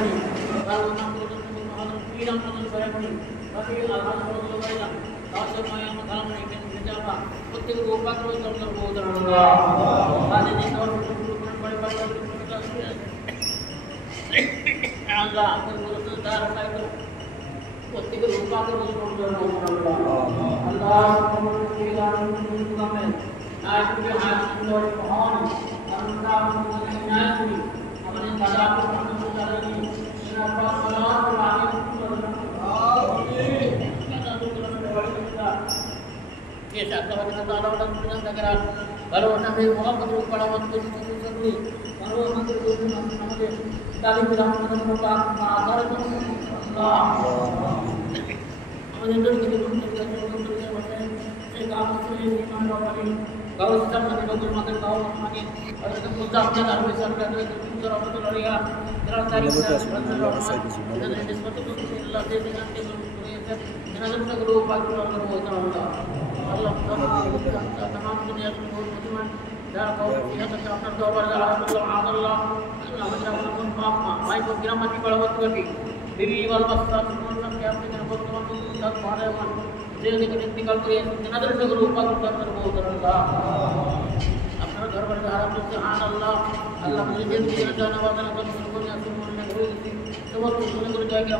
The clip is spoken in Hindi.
kalau nampu dengan piram dengan saya pun, tapi alhamdulillah saya tahu saya yang makan mereka menjawab. Putih rupa terus terus Allah. Ada di tahun berbagai kita Allah akan bersedar itu. Putih rupa terus terus Allah. Allah mengucapkan kami. Aku berhasil berpohon. Allah mengenai हमारे दादा को हम दादाजी मेरा सलाम वालेकुम ये शब्द वचन दादा वचन नगरा बरो नबी मोहम्मद रुपड़ा वंतु सुसुली बरो मंदिर को नमस्ते दादी विराम को का आधार को अल्लाह हमारे अंदर के काम से ईमान वाली गाँव सिस्टम में लोग मगर गाँव हमारे और एकदम मुद्दा अपने घर में सर कर दूसरा तो लड़ेगा तेरा तारीख से इधर निस्बत को अल्लाह दे देना के जनाज़त का ग्रुप बाकी और वो इतना होता अल्लाह तमाम दुनिया के मुसलमान दार को यह तक अपना तौबा अल्लाह अल्लाह हम पाप भाई को गिरामती बढ़ावत करती बीवी वाल बस्ता सुनना के आपने जब को तक मारे वन देने के इंतकाल करे जनाज़त का ग्रुप बाकी और वो इतना अपना घर पर आराम से सुभान अल्लाह अल्लाह मुझे दिन जाना वाला तो सुन को या सुन को नहीं तो वो सुन को जाके